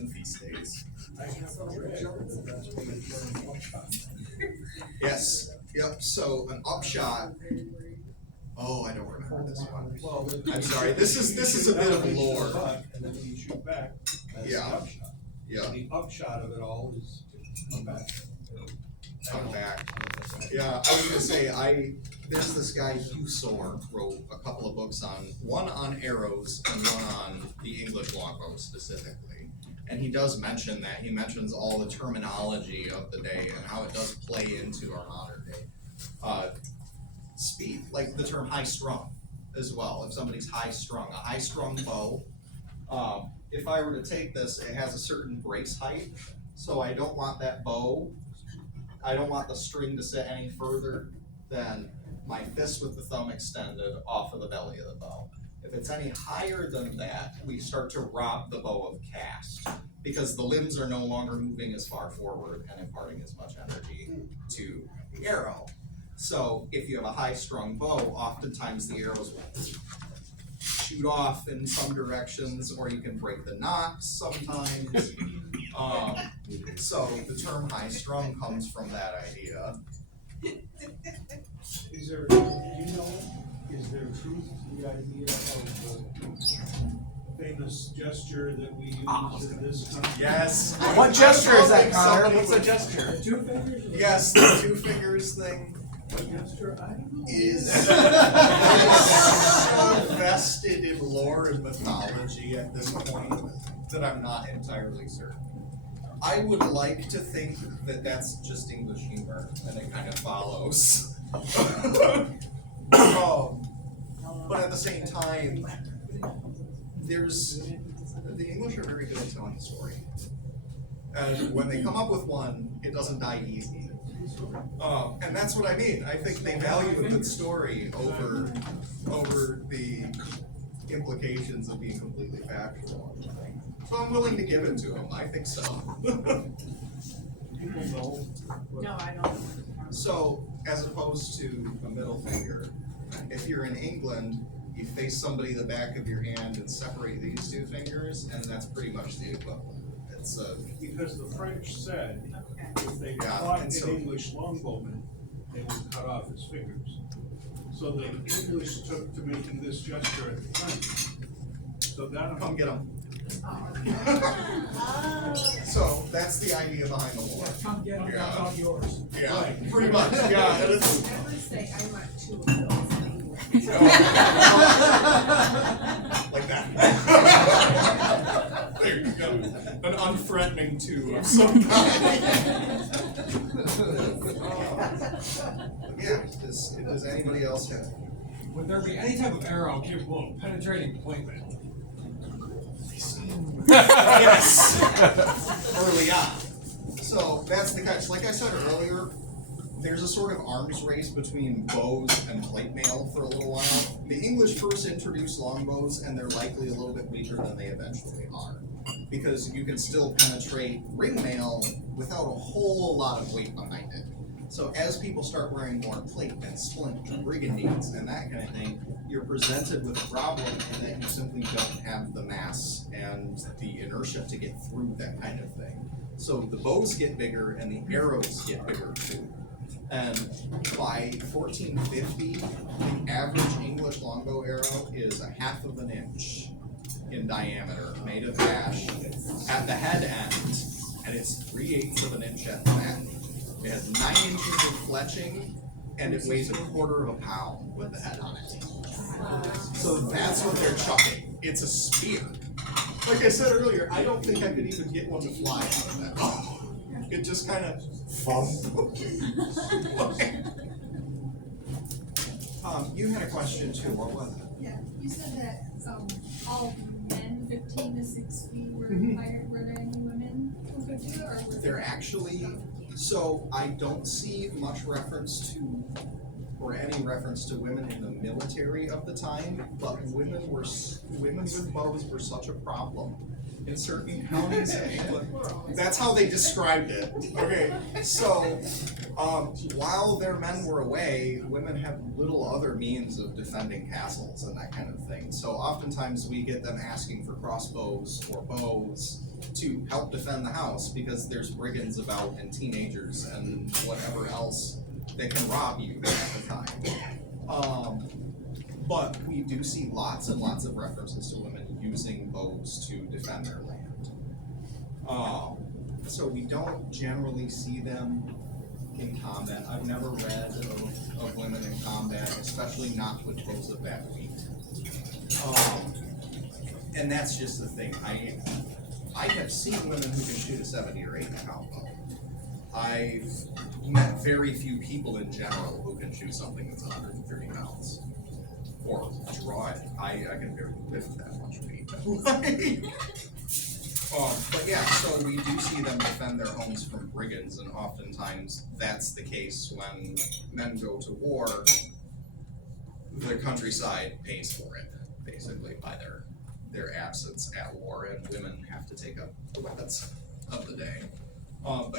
and feast days. I have read that that's what they term upshot. Yes. Yep. So an upshot. Oh, I don't remember this one. Well, I'm sorry. This is a bit of lore. And then when you shoot back, that's the Yeah. upshot. Yeah. And the upshot of it all is to come back. Come back. Yeah, I was gonna say there's this guy Hugh Soar wrote a couple of books one on arrows and one on the English longbow specifically. And he does mention that. He mentions all the terminology of the day and how it does play into our modern day. Speed, like the term high strung as well. If somebody's high strung, a high strung bow, if I were to take this, it has a certain brace height, so I don't want that bow, I don't want the string to sit any further than my fist with the thumb extended off of the belly of the bow. If it's any higher than that, we start to rob the bow of cast, because the limbs are no longer moving as far forward and imparting as much energy to the arrow. So if you have a high-strung bow, oftentimes the arrows will shoot off in some directions, or you can break the nocks sometimes. So the term high-strung comes from that idea. Is there truth to the idea of the famous gesture that we use in this country? Yes. What gesture is that, Connor? Somebody What's a gesture? 2 fingers? Yes, the 2 fingers thing What gesture? I don't know. is so vested in lore and mythology at this point that I'm not entirely certain. I would like to think that that's just English humor and it kind of follows. But at the same time, the English are very good at telling a story. And when they come up with one, it doesn't die easy. And that's what I mean. I think they value a good story over the implications of being completely factual. So I'm willing to give it to them. I think so. People know. No, I don't. So, as opposed to a middle finger, if you're in England, you face somebody the back of your hand and separate these 2 fingers, and that's pretty much the equivalent. It's Because the French said if they Yeah, caught and an so- English longbowman, they would cut off his fingers. So the English took to making this gesture at the French. So that come get them. So that's the idea behind the lore. Come get Yeah. them, not yours. Yeah, Right. pretty much. Yeah, and it's. Never say I want 2 of those in English. Like that. There you go. An unthreatening 2 of some kind. Yeah, does anybody else have? Would there be any type of arrow capable of penetrating point mail? Yes. Early on. So that's the catch. Like I said earlier, there's a sort of arms race between bows and plate mail for a little while. The English first introduced longbows, and they're likely a little bit weaker than they eventually are, because you can still penetrate ring mail without a whole lot of weight behind it. So as people start wearing more plate and splint and brigandines and that kind of thing, you're presented with a problem in that you simply don't have the mass and the inertia to get through that kind of thing. So the bows get bigger and the arrows get bigger too. And by 1450, the average English longbow arrow is 1/2 of an inch in diameter, made of ash at the head end, and it's 3/8 of an inch at the end. It has 9 inches of fletching, and it weighs 1/4 of a pound with the head on it. So that's what they're chucking. It's a spear. Like I said earlier, I don't think I could even get one to fly out of that. It just kind of. You had a question too. What was it? Yeah, you said that all men 15 to 6 feet were required. Were there any women who could do it, or were They're actually. So I don't see much reference to, or any reference to women in the military of the time, but women with bows were such a problem in certain counties in England. That's how they described it. Okay, so while their men were away, women had little other means of defending castles and that kind of thing. So oftentimes we get them asking for crossbows or bows to help defend the house because there's brigands about and teenagers and whatever else that can rob you at the time. But we do see lots and lots of references to women using bows to defend their land. So we don't generally see them in combat. I've never read of women in combat, especially not with bows of that weight. And that's just the thing. I have seen women who can shoot a 70 or 80 pound bow. I've met very few people in general who can shoot something that's 130 pounds. Or draw it. I can barely lift that much weight. But yeah, so we do see them defend their homes from brigands, and oftentimes that's the case when men go to war. The countryside pays for it, basically, by their absence at war, and women have to take up the weapons of the day. But